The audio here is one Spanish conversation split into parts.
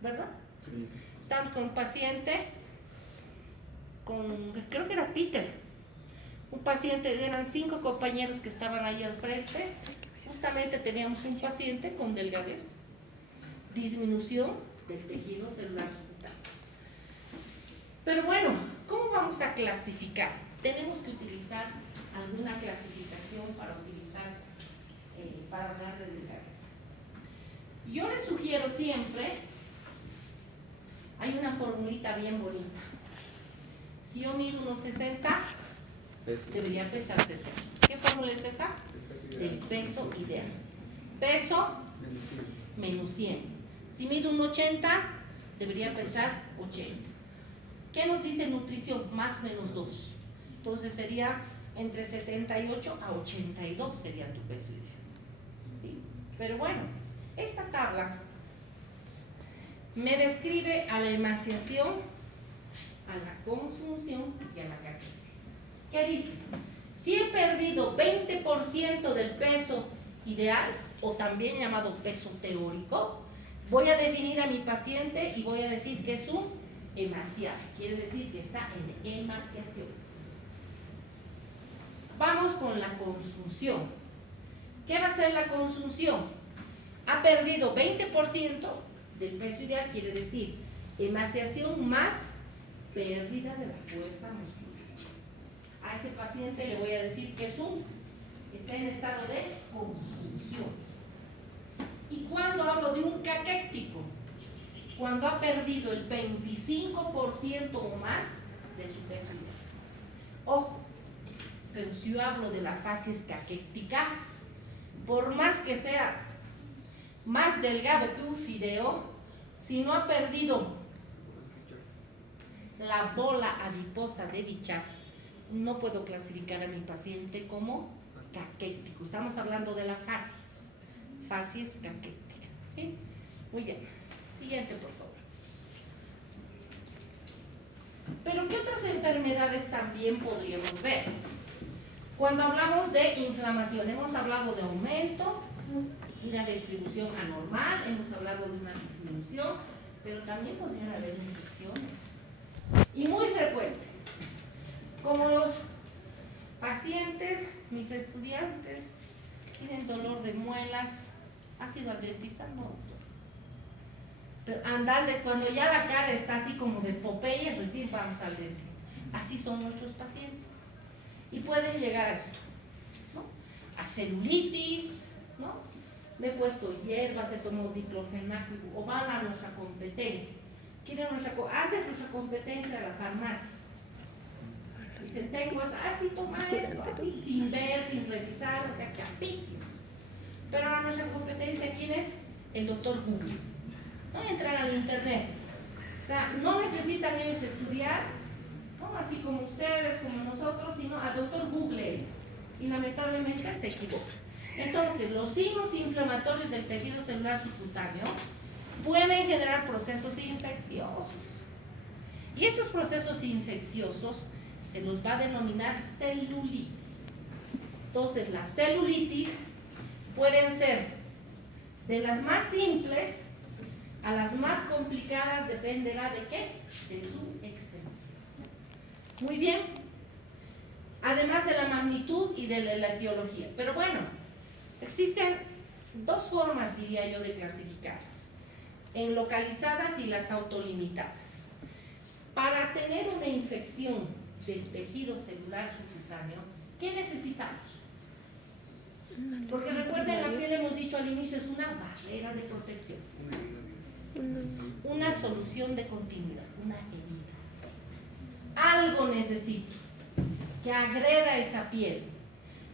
¿verdad? Sí. Estábamos con un paciente, creo que era Peter, un paciente, eran 5 compañeros que estaban ahí al frente. Justamente teníamos un paciente con delgadez, disminución del tejido celular subcutáneo. Pero bueno, ¿cómo vamos a clasificar? Tenemos que utilizar alguna clasificación para hablar de delgadez. Yo les sugiero siempre, hay una formulita bien bonita. Si yo mido unos 60, debería pesar 60. ¿Qué fórmula es esa? Del peso ideal. Peso menos 100. Si mido un 80, debería pesar 80. ¿Qué nos dice nutrición? Más menos 2. Entonces sería entre 78 a 82 sería tu peso ideal. ¿Sí? Pero bueno, esta tabla me describe a la emaciación, a la consunción y a la caquexia. ¿Qué dice? Si he perdido 20% del peso ideal, o también llamado peso teórico, voy a definir a mi paciente y voy a decir que es un emaciado. Quiere decir que está en emaciación. Vamos con la consunción. ¿Qué va a ser la consunción? Ha perdido 20% del peso ideal, quiere decir emaciación más pérdida de la fuerza muscular. A ese paciente le voy a decir que está en estado de consunción. ¿Y cuando hablo de un caquéctico? Cuando ha perdido el 25% o más de su peso ideal. Ojo, pero si yo hablo de la facies caquéctica, por más que sea más delgado que un fideo, si no ha perdido la bola adiposa de Bichat, no puedo clasificar a mi paciente como caquético. Estamos hablando de la facies caquética. ¿Sí? Muy bien. Siguiente, por favor. Pero ¿qué otras enfermedades también podríamos ver? Cuando hablamos de inflamación, hemos hablado de aumento, una distribución anormal, hemos hablado de una disminución, pero también podrían haber infecciones. Y muy frecuente, como los pacientes, mis estudiantes, tienen dolor de muelas. ¿Has ido al dentista? No, doctor. Pero andale, cuando ya la cara está así como de Popeye, recién vamos al dentista. Así son nuestros pacientes. Y pueden llegar a esto, ¿no? A celulitis, ¿no? Me he puesto hierbas, he tomado diclofenaco, o van a nuestra competencia. Antes nuestra competencia era la farmacia. Dicen, tengo esto, sí, toma esto, así, sin ver, sin revisar, o sea, capísimo. Pero ahora nuestra competencia, ¿quién es? El doctor Google. No entran al internet. O sea, no necesitan ellos estudiar, ¿no? Así como ustedes, como nosotros, sino al doctor Google. Y lamentablemente se equivoca. Entonces, los signos inflamatorios del tejido celular subcutáneo pueden generar procesos infecciosos. Y estos procesos infecciosos se los va a denominar celulitis. Entonces, las celulitis pueden ser de las más simples a las más complicadas, dependerá de qué, de su extensión. Muy bien, además de la magnitud y de la etiología. Pero bueno, existen dos formas, diría yo, de clasificarlas: en localizadas y las autolimitadas. Para tener una infección del tejido celular subcutáneo, ¿qué necesitamos? Porque recuerden, la piel, hemos dicho al inicio, es una barrera de protección, una solución de continuidad, una herida. Algo necesito que agreda esa piel.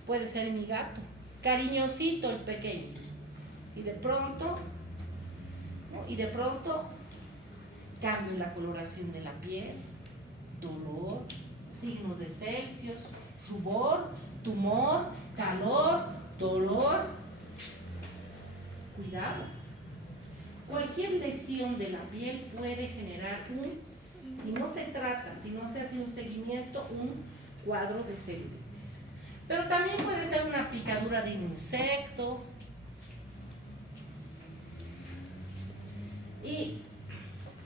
Puede ser mi gato, cariñosito el pequeño, y de pronto, ¿no? Cambio en la coloración de la piel, dolor, signos de Celsius, rubor, tumor, calor, dolor. Cuidado. Cualquier lesión de la piel puede generar si no se trata, si no se hace un seguimiento, un cuadro de celulitis. Pero también puede ser una picadura de un insecto. Y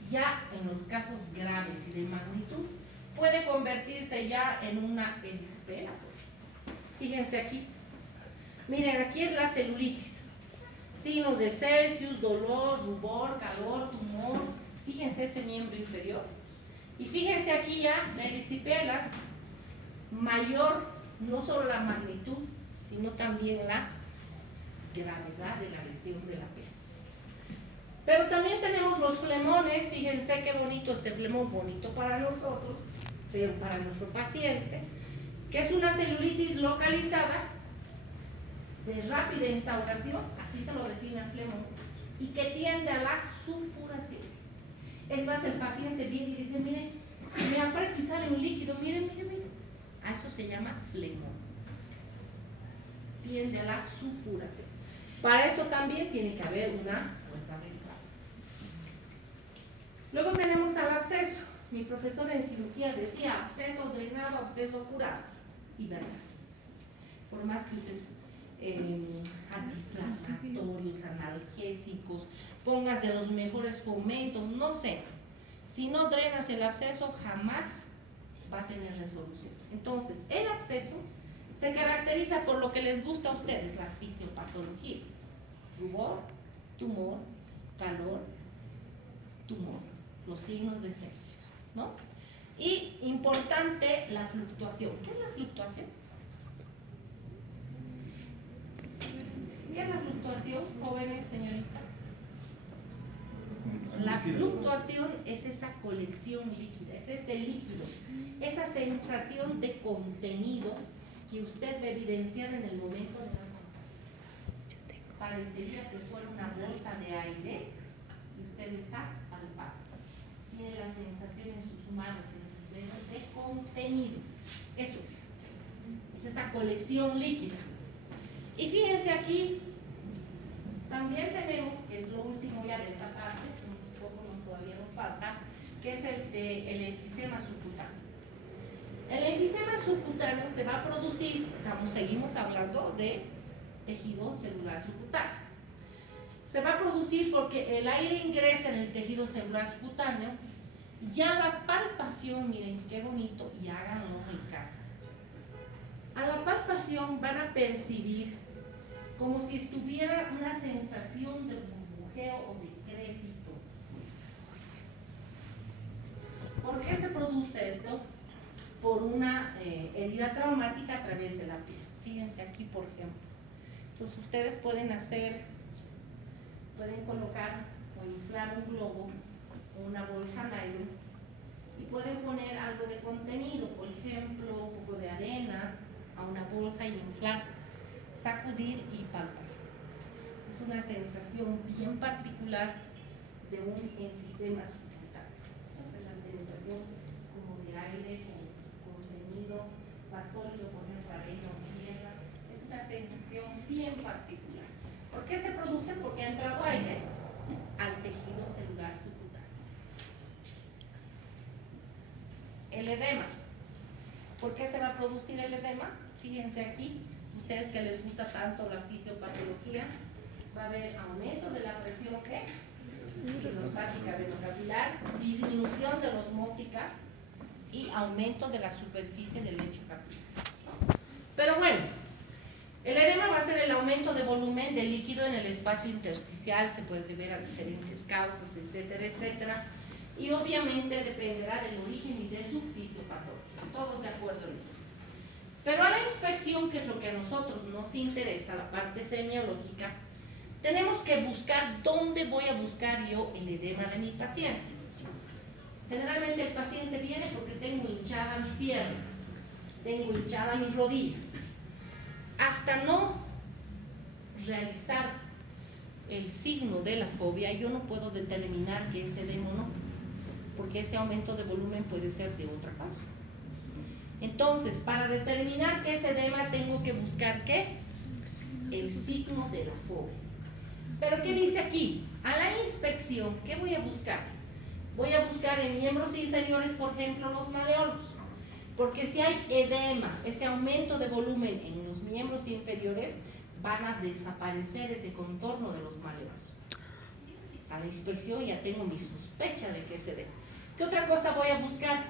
ya en los casos graves y de magnitud, puede convertirse ya en una erisipela. Fíjense aquí. Miren, aquí es la celulitis. Signos de Celsius, dolor, rubor, calor, tumor. Fíjense ese miembro inferior. Y fíjense aquí ya la erisipela mayor, no solo la magnitud, sino también la gravedad de la lesión de la piel. Pero también tenemos los flemones. Fíjense qué bonito este flemón, bonito para nosotros, feo para nuestro paciente, que es una celulitis localizada de rápida instauración, así se lo define el flemón, y que tiende a la supuración. Es más, el paciente viene y dice, miren, me aprieto y sale un líquido, miren, miren, miren. A eso se llama flemón. Tiende a la supuración. Para eso también tiene que haber una puerta dental. Luego tenemos al absceso. Mi profesora en cirugía decía absceso drenado, absceso curado. Y verdad. Por más que uses antiinflamatorios, analgésicos, pongas de los mejores fomentos, no sé. Si no drenas el absceso, jamás va a tener resolución. Entonces, el absceso se caracteriza por lo que les gusta a ustedes, la fisiopatología. Rubor, tumor, calor, tumor, los signos de Celsius, ¿no? Y importante, la fluctuación. ¿Qué es la fluctuación? ¿Qué es la fluctuación, jóvenes, señoritas? La fluctuación es esa colección líquida, es ese líquido, esa sensación de contenido que usted va a evidenciar en el momento de la palpación. Parecería que fuera una bolsa de aire y usted está palpando. Tiene la sensación en sus manos, en sus dedos de contenido. Eso es. Es esa colección líquida. Y fíjense aquí, también tenemos, que es lo último ya de esta parte, un poco todavía nos falta, que es el enfisema subcutáneo. El enfisema subcutáneo se va a producir, seguimos hablando de tejido celular subcutáneo. Se va a producir porque el aire ingresa en el tejido celular subcutáneo, ya la palpación, miren qué bonito, y háganlo en casa. A la palpación van a percibir como si estuviera una sensación de burbujeo o de crépito. ¿Por qué se produce esto? Por una herida traumática a través de la piel. Fíjense aquí, por ejemplo. Entonces ustedes pueden colocar o inflar un globo o una bolsa nylon y pueden poner algo de contenido, por ejemplo, un poco de arena a una bolsa y inflar, sacudir y palpar. Es una sensación bien particular de un enfisema subcutáneo. Esa es la sensación como de aire con contenido, más sólido, por ejemplo, arena o tierra. Es una sensación bien particular. ¿Por qué se produce? Porque ha entrado aire al tejido celular subcutáneo. El edema. ¿Por qué se va a producir el edema? Fíjense aquí, ustedes que les gusta tanto la fisiopatología, va a haber aumento de la presión hidrostática venocapilar, disminución de la osmótica y aumento de la superficie del lecho capilar. Pero bueno, el edema va a ser el aumento de volumen de líquido en el espacio intersticial, se puede deber a diferentes causas, etcétera, etcétera, y obviamente dependerá del origen y de su fisiopatología. Todos de acuerdo en eso. Pero a la inspección, que es lo que a nosotros nos interesa, la parte semiológica, tenemos que buscar dónde voy a buscar yo el edema de mi paciente. Generalmente el paciente viene porque tengo hinchada mi pierna, tengo hinchada mi rodilla. Hasta no realizar el signo de la fobia, yo no puedo determinar que es edema o no, porque ese aumento de volumen puede ser de otra causa. Entonces, para determinar qué es edema, tengo que buscar ¿qué? El signo de la fobia. Pero ¿qué dice aquí? A la inspección, ¿qué voy a buscar? Voy a buscar en miembros inferiores, por ejemplo, los maleolos. Porque si hay edema, ese aumento de volumen en los miembros inferiores, van a desaparecer ese contorno de los maleolos. A la inspección ya tengo mi sospecha de que se dé. ¿Qué otra cosa voy a buscar?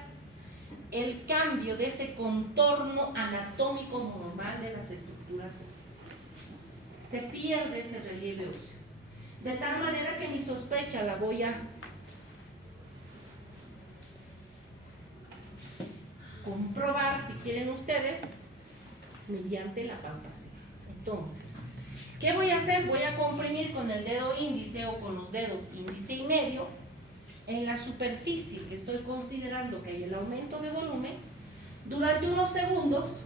El cambio de ese contorno anatómico normal de las estructuras óseas. Se pierde ese relieve óseo. De tal manera que mi sospecha la voy a comprobar, si quieren ustedes, mediante la palpación. Entonces, ¿qué voy a hacer? Voy a comprimir con el dedo índice o con los dedos índice y medio en la superficie que estoy considerando que hay el aumento de volumen durante unos segundos,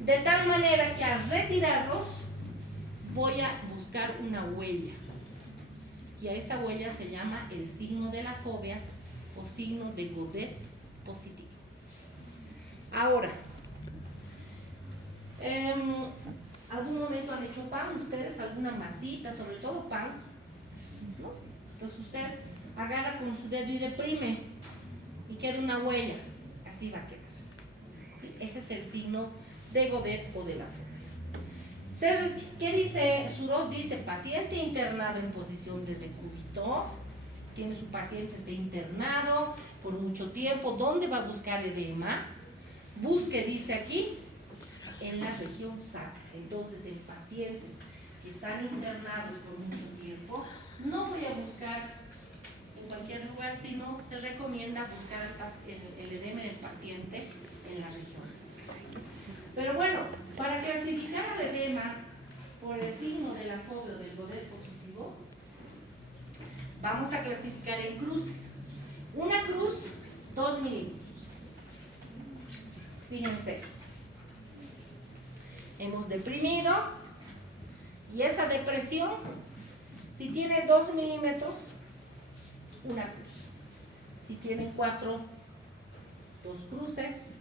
de tal manera que al retirarlos voy a buscar una huella, y a esa huella se llama el signo de la fobia o signo de Godet positivo. Ahora, ¿algún momento han hecho pan ustedes? ¿Alguna masita? Sobre todo pan, ¿no? Entonces usted agarra con su dedo y deprime y queda una huella, así va a quedar. ¿Sí? Ese es el signo de Godet o de la fobia. ¿Qué dice? Suros dice, paciente internado en posición de decúbito, tiene su paciente está internado por mucho tiempo. ¿Dónde va a buscar edema? Busque, dice aquí, en la región sacra. Entonces, en pacientes que están internados por mucho tiempo, no voy a buscar en cualquier lugar, sino se recomienda buscar el edema del paciente en la región sacra. Pero bueno, para clasificar al edema por el signo de la fobia o del Godet positivo, vamos a clasificar en cruces. Una cruz, 2 milímetros. Fíjense, hemos deprimido y esa depresión, si tiene 2 milímetros, una cruz. Si tiene 4, 2 cruces.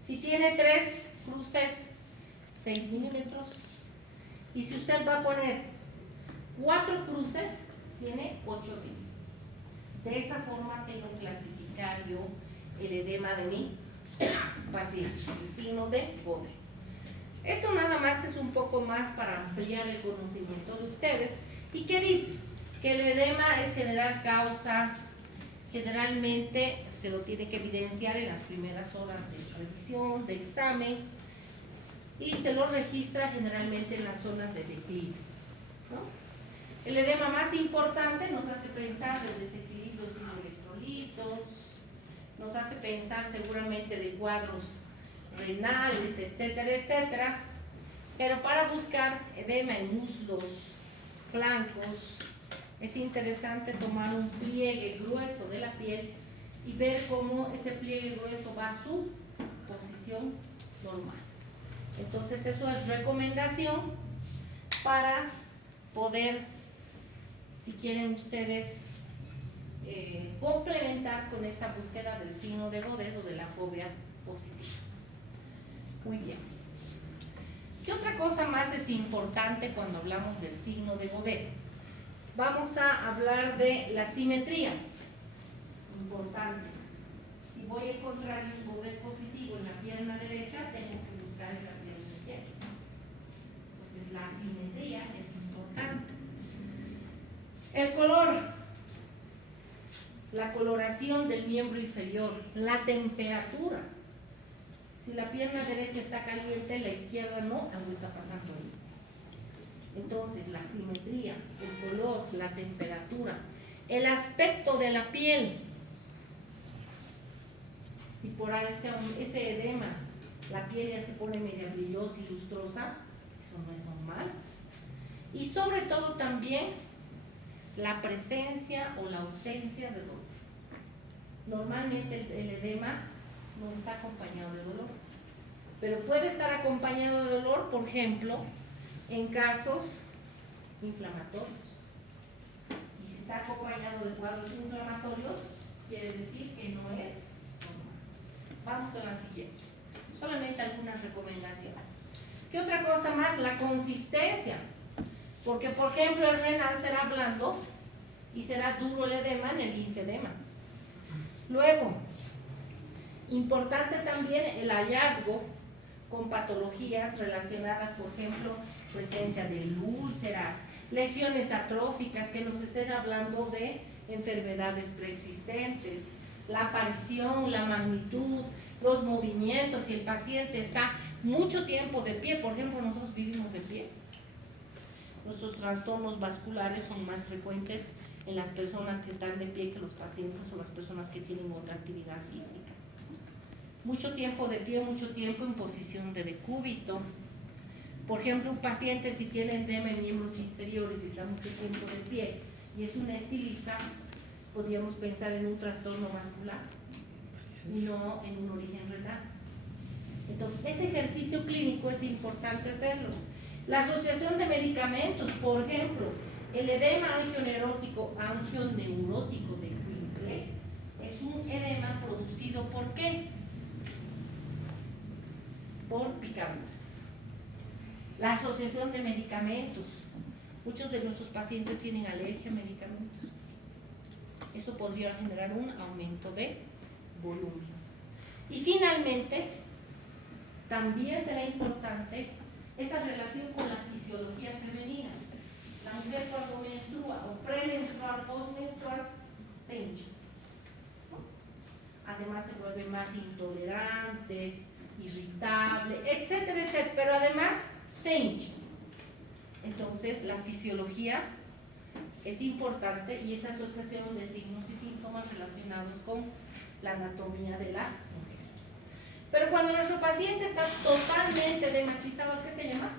Si tiene 3 cruces, 6 milímetros. Y si usted va a poner 4 cruces, tiene 8 milímetros. De esa forma tengo que clasificar yo el edema de mi paciente, el signo de Godet. Esto nada más es un poco más para ampliar el conocimiento de ustedes. ¿Y qué dice? Que el edema es general causa, generalmente se lo tiene que evidenciar en las primeras horas de revisión, de examen, y se lo registra generalmente en las zonas de declive, ¿no? El edema más importante nos hace pensar en desequilibrios sin electrolitos, nos hace pensar seguramente de cuadros renales, etcétera, etcétera. Pero para buscar edema en muslos, flancos, es interesante tomar un pliegue grueso de la piel y ver cómo ese pliegue grueso va a su posición normal. Entonces eso es recomendación para poder, si quieren ustedes, complementar con esta búsqueda del signo de Godet o de la fobia positiva. Muy bien. ¿Qué otra cosa más es importante cuando hablamos del signo de Godet? Vamos a hablar de la simetría. Importante. Si voy a encontrar un Godet positivo en la pierna derecha, tengo que buscar en la pierna izquierda. Entonces la simetría es importante. El color. La coloración del miembro inferior, la temperatura. Si la pierna derecha está caliente, la izquierda no, algo está pasando ahí. Entonces, la simetría, el color, la temperatura, el aspecto de la piel. Si por ese edema la piel ya se pone media brillosa y lustrosa, eso no es normal. Y sobre todo también la presencia o la ausencia de dolor. Normalmente el edema no está acompañado de dolor, pero puede estar acompañado de dolor, por ejemplo, en casos inflamatorios. Y si está acompañado de cuadros inflamatorios, quiere decir que no es normal. Vamos con la siguiente. Solamente algunas recomendaciones. ¿Qué otra cosa más? La consistencia. Porque, por ejemplo, el renal será blando y será duro el edema en el linfedema. Luego, importante también el hallazgo con patologías relacionadas, por ejemplo, presencia de úlceras, lesiones atróficas que nos estén hablando de enfermedades preexistentes, la aparición, la magnitud, los movimientos, si el paciente está mucho tiempo de pie, por ejemplo, nosotros vivimos de pie, nuestros trastornos vasculares son más frecuentes en las personas que están de pie que los pacientes o las personas que tienen otra actividad física. Mucho tiempo de pie, mucho tiempo en posición de decúbito. Por ejemplo, un paciente si tiene edema en miembros inferiores y está mucho tiempo de pie y es un estilista, podríamos pensar en un trastorno vascular y no en un origen renal. Entonces, ese ejercicio clínico es importante hacerlo. La asociación de medicamentos, por ejemplo, el edema angioneurótico de Quincle es un edema producido ¿por qué? Por picaduras. La asociación de medicamentos. Muchos de nuestros pacientes tienen alergia a medicamentos. Eso podría generar un aumento de volumen. Y finalmente, también será importante esa relación con la fisiología femenina. La mujer cuando menstrua o premenstrual, postmenstrual, se hincha. Además se vuelve más intolerante, irritable, etcétera, etcétera, pero además se hincha. Entonces la fisiología es importante y esa asociación de signos y síntomas relacionados con la anatomía de la mujer. Pero cuando nuestro paciente está totalmente dematizado, ¿qué se llama?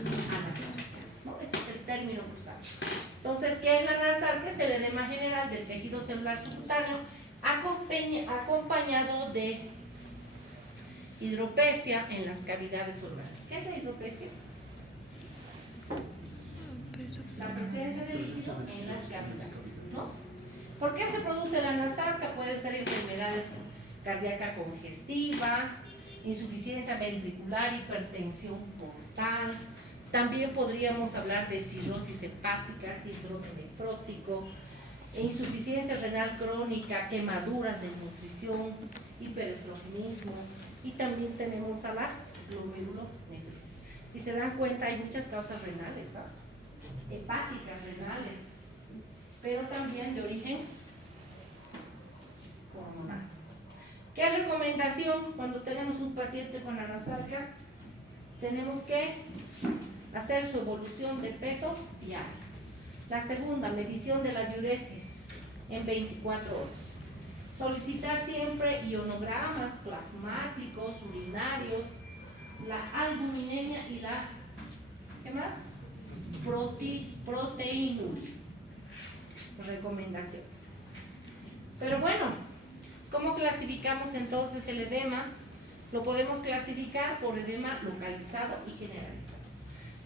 Anasarca, ¿no? Ese es el término que usamos. Entonces, ¿qué es la anasarca? Es el edema general del tejido celular subcutáneo acompañado de hidropesia en las cavidades orales. ¿Qué es la hidropesia? La presencia de líquido en las cavidades, ¿no? ¿Por qué se produce la anasarca? Pueden ser enfermedades cardíaca congestiva, insuficiencia ventricular, hipertensión portal. También podríamos hablar de cirrosis hepática, síndrome nefrótico, insuficiencia renal crónica, quemaduras de nutrición, hiperestrogenismo, y también tenemos a la glomerulonefritis. Si se dan cuenta, hay muchas causas renales, ¿no? Hepáticas, renales, pero también de origen hormonal. ¿Qué recomendación cuando tenemos un paciente con anasarca? Tenemos que hacer su evolución de peso diario. La segunda, medición de la diuresis en 24 horas. Solicitar siempre ionogramas plasmáticos, urinarios, la albuminemia y la, ¿qué más? Proteinuria. Recomendaciones. Pero bueno, ¿cómo clasificamos entonces el edema? Lo podemos clasificar por edema localizado y generalizado.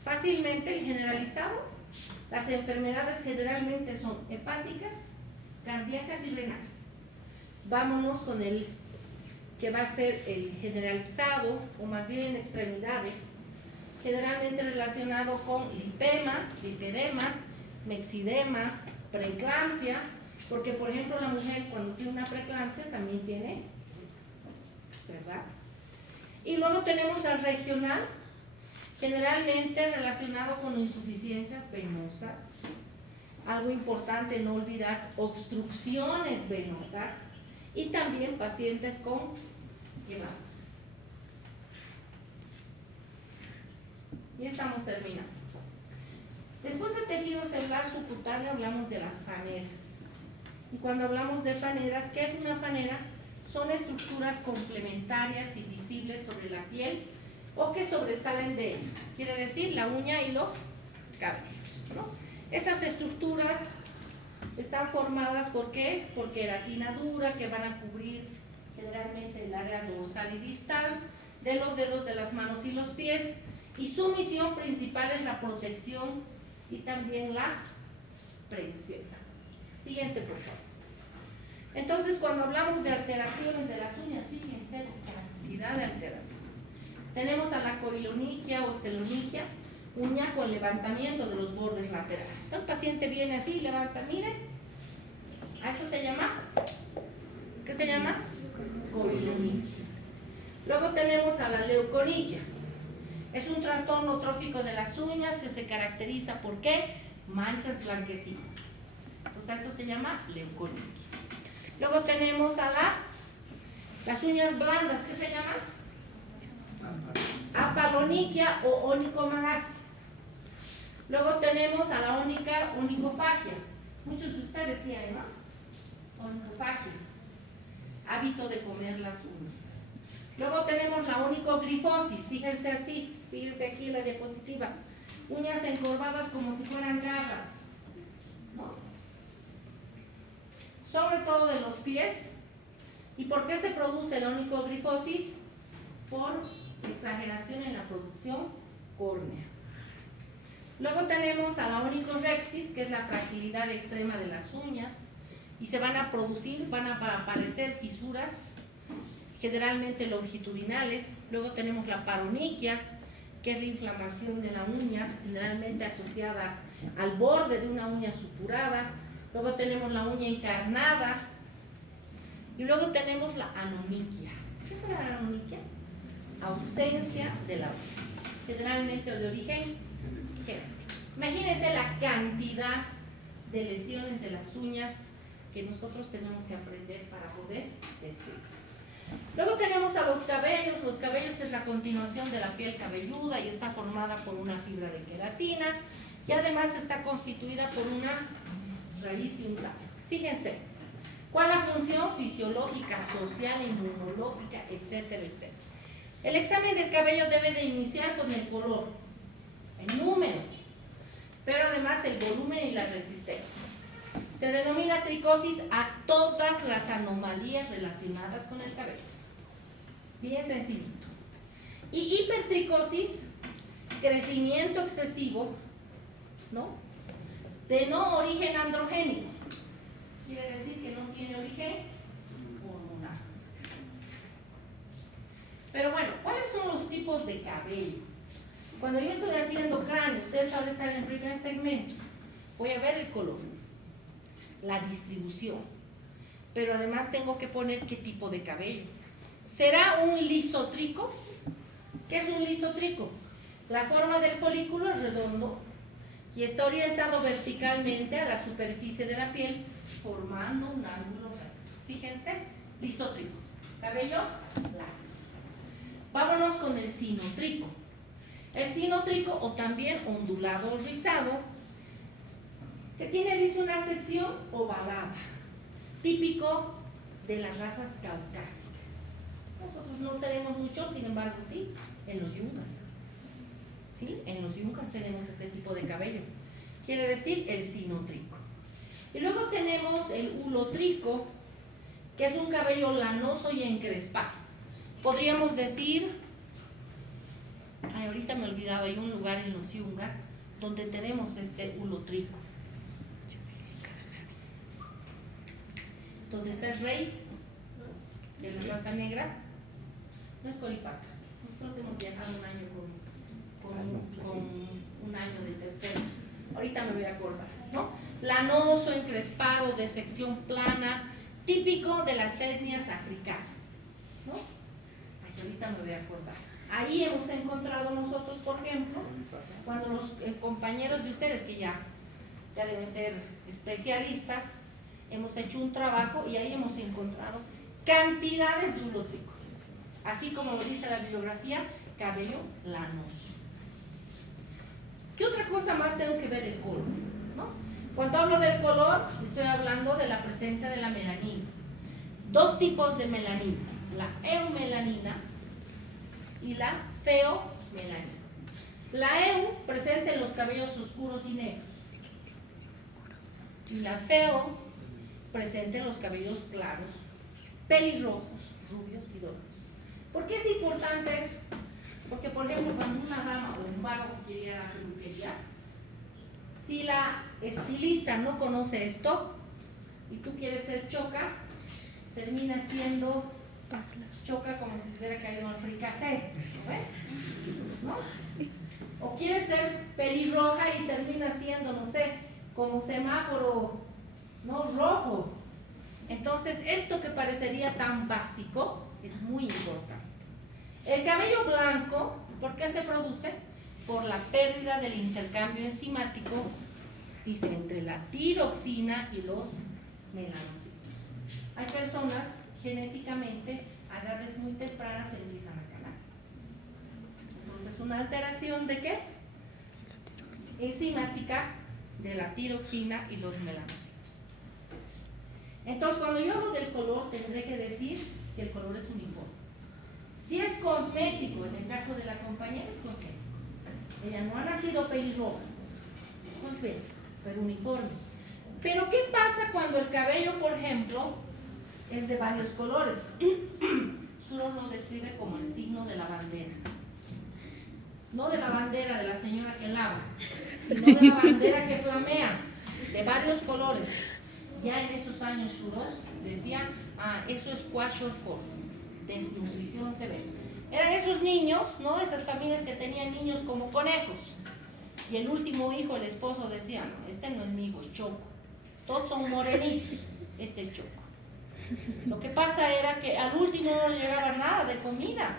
Fácilmente el generalizado, las enfermedades generalmente son hepáticas, cardíacas y renales. Vámonos con el que va a ser el generalizado, o más bien en extremidades, generalmente relacionado con lipema, lipedema, mexidema, preeclampsia, porque por ejemplo la mujer cuando tiene una preeclampsia también tiene, ¿verdad? Y luego tenemos al regional, generalmente relacionado con insuficiencias venosas. Algo importante no olvidar, obstrucciones venosas y también pacientes con quemaduras. Y estamos terminando. Después de tejido celular subcutáneo hablamos de las faneras. Y cuando hablamos de faneras, ¿qué es una fanera? Son estructuras complementarias y visibles sobre la piel o que sobresalen de ella. Quiere decir la uña y los cabellos, ¿no? Esas estructuras están formadas ¿por qué? Por queratina dura que van a cubrir generalmente el área dorsal y distal de los dedos de las manos y los pies, y su misión principal es la protección y también la prevención. Siguiente, por favor. Entonces, cuando hablamos de alteraciones de las uñas, fíjense la cantidad de alteraciones. Tenemos a la coiloniquia o celoniquia, uña con levantamiento de los bordes laterales. El paciente viene así, levanta, mire, a eso se llama, ¿qué se llama? Coiloniquia. Luego tenemos a la leuconiquia. Es un trastorno trófico de las uñas que se caracteriza ¿por qué? manchas blanquecinas. Entonces eso se llama leuconiquia. Luego tenemos a las uñas blandas, ¿qué se llama? Apaloniquia o onicomalacia. Luego tenemos a la onicofagia. Muchos de ustedes tienen, ¿no? Onicofagia. Hábito de comer las uñas. Luego tenemos la onicogrifosis. Fíjense así, fíjense aquí en la diapositiva. Uñas encorvadas como si fueran garras, ¿no? Sobre todo de los pies. ¿Y por qué se produce la onicogrifosis? Por exageración en la producción córnea. Luego tenemos a la onicorexis, que es la fragilidad extrema de las uñas, y se van a producir, van a aparecer fisuras, generalmente longitudinales. Luego tenemos la paroniquia, que es la inflamación de la uña, generalmente asociada al borde de una uña supurada. Luego tenemos la uña encarnada, y luego tenemos la anoniquia. ¿Qué es la anoniquia? Ausencia de la uña, generalmente de origen genético. Imagínense la cantidad de lesiones de las uñas que nosotros tenemos que aprender para poder describir. Luego tenemos a los cabellos. Los cabellos es la continuación de la piel cabelluda y está formada por una fibra de queratina y además está constituida por una raíz y un tallo. Fíjense, ¿cuál es la función fisiológica, social, inmunológica, etcétera, etcétera? El examen del cabello debe de iniciar con el color, el número, pero además el volumen y la resistencia. Se denomina tricosis a todas las anomalías relacionadas con el cabello. Bien sencillito. Y hipertricosis, crecimiento excesivo, ¿no? De no origen androgénico. Quiere decir que no tiene origen hormonal. Pero bueno, ¿cuáles son los tipos de cabello? Cuando yo estoy haciendo cráneo, ustedes ahora salen en el primer segmento, voy a ver el color, la distribución, pero además tengo que poner qué tipo de cabello. ¿Será un lisotrico? ¿Qué es un lisotrico? La forma del folículo es redondo y está orientado verticalmente a la superficie de la piel, formando un ángulo recto. Fíjense, lisotrico, cabello lacio. Vámonos con el sinotrico. El sinotrico, o también ondulado o rizado, que tiene, dice, una sección ovalada, típico de las razas caucásicas. Nosotros no tenemos mucho, sin embargo, sí, en los yungas. ¿Sí? En los yungas tenemos ese tipo de cabello. Quiere decir el sinotrico. Y luego tenemos el ulotrico, que es un cabello lanoso y encrespado. Podríamos decir, ahorita me he olvidado, hay un lugar en los yungas donde tenemos este ulotrico. Donde está el rey de la raza negra, no es Colipata. Nosotros hemos viajado un año con un año de tercero. Ahorita me voy a acordar, ¿no? Lanoso, encrespado, de sección plana, típico de las etnias africanas, ¿no? Ay, ahorita me voy a acordar. Ahí hemos encontrado nosotros, por ejemplo, cuando los compañeros de ustedes, que ya deben ser especialistas, hemos hecho un trabajo y ahí hemos encontrado cantidades de ulotrico. Así como lo dice la bibliografía, cabello lanoso. ¿Qué otra cosa más tengo que ver? El color, ¿no? Cuando hablo del color, estoy hablando de la presencia de la melanina. Dos tipos de melanina, la eumelanina y la feomelanina. La EU presente en los cabellos oscuros y negros. Y la feo presente en los cabellos claros, pelirrojos, rubios y dorados. ¿Por qué es importante eso? Porque, por ejemplo, cuando una dama o un varón quiere ir a la peluquería, si la estilista no conoce esto y tú quieres ser choca, termina siendo choca como si se hubiera caído en el fricasé, ¿no? O quieres ser pelirroja y termina siendo, no sé, como semáforo, no rojo. Entonces, esto que parecería tan básico es muy importante. El cabello blanco, ¿por qué se produce? Por la pérdida del intercambio enzimático Dice, entre la tiroxina y los melanocitos. Hay personas genéticamente a edades muy tempranas empiezan a calar. Entonces, una alteración ¿de qué? Enzimática de la tiroxina y los melanocitos. Entonces, cuando yo hablo del color, tendré que decir si el color es uniforme. Si es cosmético, en el caso de la compañera es cosmético. Ella no ha nacido pelirroja, es cosmético, pero uniforme. Pero ¿qué pasa cuando el cabello, por ejemplo, es de varios colores? Solo lo describe como el signo de la bandera. No de la bandera de la señora que lava, sino de la bandera que flamea, de varios colores. Ya en esos años Shuros decían, eso es kwashiorkor, desnutrición severa. Eran esos niños, ¿no? Esas familias que tenían niños como conejos. Y el último hijo, el esposo, decía, no, este no es mi hijo, es Choco. Todos son morenitos, este es Choco. Lo que pasa era que al último no le llegaba nada de comida,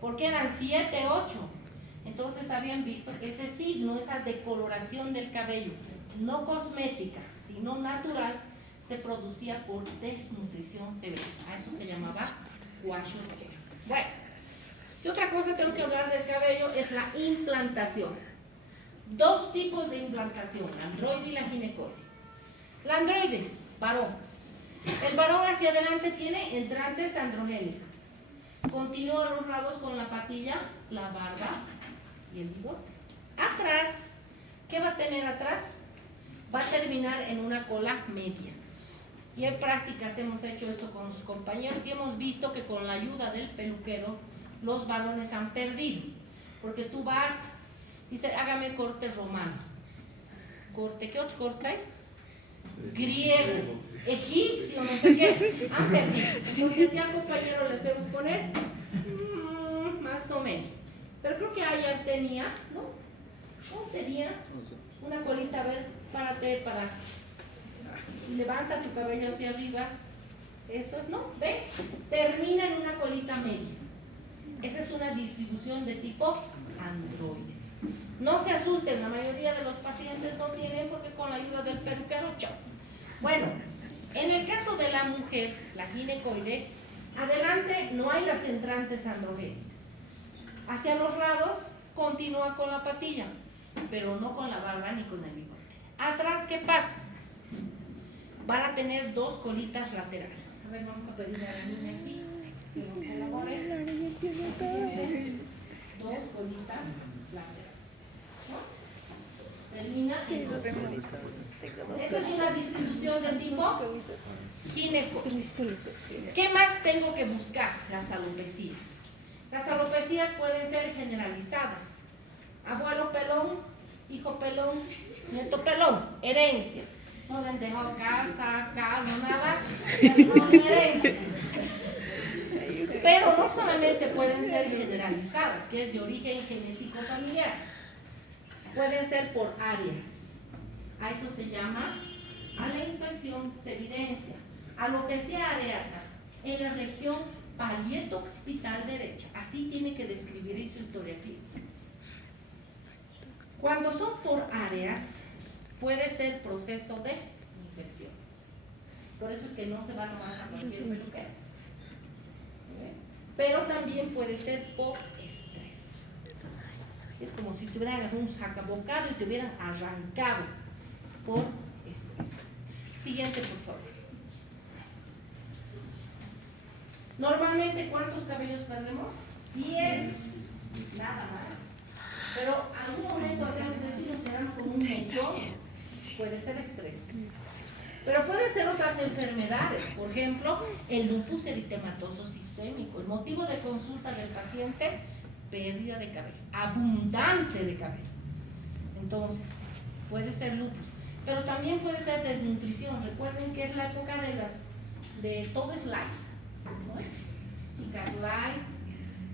porque eran 7, 8. Entonces habían visto que ese signo, esa decoloración del cabello, no cosmética, sino natural, se producía por desnutrición severa. A eso se llamaba kwashiorkor. Bueno, y otra cosa tengo que hablar del cabello es la implantación. Dos tipos de implantación, la androide y la ginecoide. La androide, varón. El varón hacia adelante tiene entrantes androgénicas. Continúa a los lados con la patilla, la barba y el bigote. Atrás, ¿qué va a tener atrás? Va a terminar en una cola media. Y en prácticas hemos hecho esto con los compañeros y hemos visto que con la ayuda del peluquero los varones han perdido. Porque tú vas, dice, hágame corte romano. Corte, ¿qué otros cortes hay? Griego, egipcio, no sé qué. Han perdido. Entonces, si al compañero le hacemos poner, más o menos. Pero creo que ayer tenía, ¿no? ¿No tenía? Una colita, a ver, párate para... Levanta tu cabello hacia arriba. Eso es, ¿no? ¿Ve? Termina en una colita media. Esa es una distribución de tipo androide. No se asusten, la mayoría de los pacientes no tienen porque con la ayuda del peluquero, chao. Bueno, en el caso de la mujer, la ginecoide, adelante no hay las entrantes androgénicas. Hacia los lados continúa con la patilla, pero no con la barba ni con el bigote. Atrás, ¿qué pasa? Van a tener dos colitas laterales. A ver, vamos a pedirle a la niña aquí que nos colabore. Dos colitas laterales, ¿no? Termina en dos colitas. Esa es una distribución de tipo ginecoide. ¿Qué más tengo que buscar? Las alopecias. Las alopecias pueden ser generalizadas. Abuelo pelón, hijo pelón, nieto pelón, herencia. No le han dejado casa, carro, nada, no herencia. Pero no solamente pueden ser generalizadas, que es de origen genético familiar, pueden ser por áreas. A eso se llama, a la inspección se evidencia alopecia areata en la región parieto-occipital derecha. Así tiene que describir su historia clínica. Cuando son por áreas, puede ser proceso de infecciones. Por eso es que no se va nomás a cualquier peluquero. Pero también puede ser por estrés. Es como si te hubieran un sacabocado y te hubieran arrancado por estrés. Siguiente, por favor. Normalmente, ¿cuántos cabellos perdemos? 10, nada más. Pero algún momento hacemos decir, nos quedamos con un montón. Puede ser estrés. Pero pueden ser otras enfermedades. Por ejemplo, el lupus eritematoso sistémico. El motivo de consulta del paciente, pérdida de cabello, abundante de cabello. Entonces, puede ser lupus. Pero también puede ser desnutrición. Recuerden que es la época de todo es light, ¿no? Chicas, light.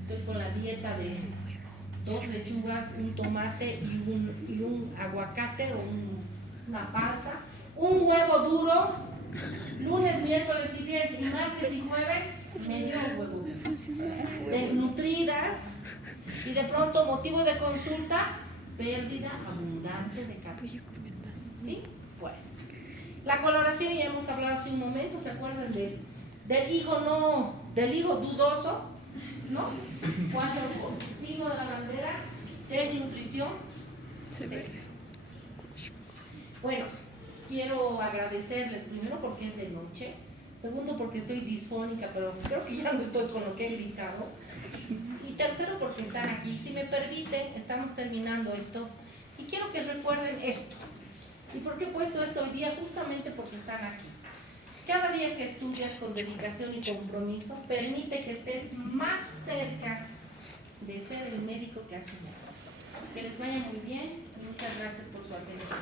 Estoy con la dieta de 2 lechugas, un tomate y un aguacate o una palta, un huevo duro, lunes, miércoles y viernes, y martes y jueves, medio huevo duro. Desnutridas, y de pronto motivo de consulta, pérdida abundante de cabello. ¿Sí? Bueno. La coloración ya hemos hablado hace un momento, ¿se acuerdan del higo dudoso? ¿No? Signo de la bandera, desnutrición. Sí. Bueno, quiero agradecerles primero porque es de noche, segundo porque estoy disfónica, pero creo que ya no estoy con lo que he gritado, y tercero porque están aquí. Si me permiten, estamos terminando esto y quiero que recuerden esto. ¿Y por qué he puesto esto hoy día? Justamente porque están aquí. Cada día que estudias con dedicación y compromiso, permite que estés más cerca de ser el médico que has soñado. Que les vaya muy bien y muchas gracias por su atención.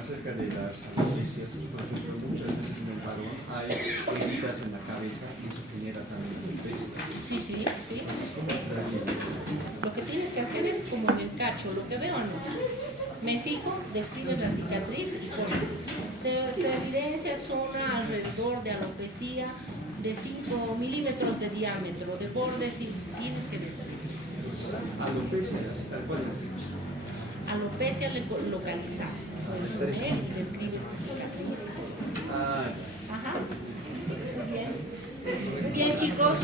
Acerca de las anestesias, por ejemplo, muchas veces en el varón hay heridas en la cabeza y eso genera también alopecia. Sí. Lo que tienes que hacer es como en el cacho, lo que veo no. Me fijo, describes la cicatriz y pones. Se evidencia zona alrededor de alopecia de 5 milímetros de diámetro, de bordes, y tienes que describir. Alopecia, tal cual es. Alopecia localizada. Puedes poner y describes tu cicatriz. Ajá. Muy bien. Muy bien, chicos.